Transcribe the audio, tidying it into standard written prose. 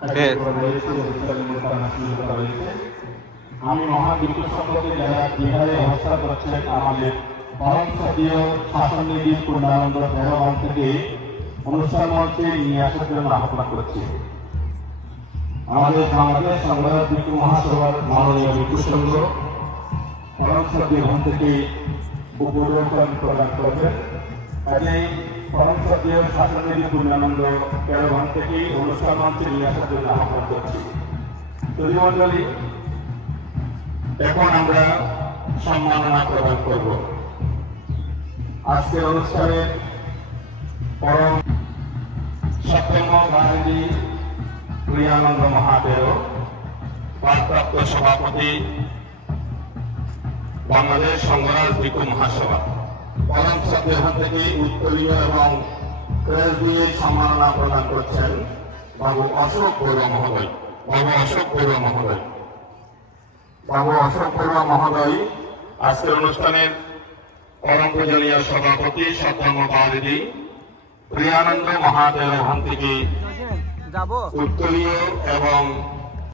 আমি মহান বিদ্যুৎ সম্পর্কে যারা যেভাবে অবস্থা করছেন আমাদের পরম শ্রদ্ধেয় শাসননিধি পূর্ণানন্দ ভগবান থেকে অনুষ্ঠান মঞ্চে নিয়ে আসার জন্য আহ্বান করছি। আমাদের বাংলাদেশ সংবাদ বিক্ষু মহাসভার মাননীয় বিক্ষুসংঘ পরম শ্রদ্ধেয় ভবন থেকে উপরোধন প্রদান করবেন। কাজেই পরম শ্রদ্ধেয় শাসননিধি পূর্ণানন্দ ভগবান থেকে অনুষ্ঠান মঞ্চে নিয়ে আসার জন্য আহ্বান করছি। সুধীমণ্ডলী, এখন আমরা সম্মাননা প্রদান করব। আজকের অনুষ্ঠানের পরম সপ্তম বাহিনী প্রিয়ানন্দ মহাদেব, ভারপ্রাপ্ত সভাপতি বাংলাদেশ সংঘরাজ ভিক্ষু মহাসভা, পরম শ্রদ্ধেয় থেকে উত্তরীয় এবং ক্রেজ দিয়ে সম্মাননা প্রদান করছেন বাবু অশোক বড়ুয়া মহোদয়। বাবু অশোক বড়ুয়া মহোদয় আজকের অনুষ্ঠানের পরম পূজনীয় সভাপতি সপ্তম বাহিনী প্রিয়ানন্দ মহাদেব থেকে উত্তরীয় এবং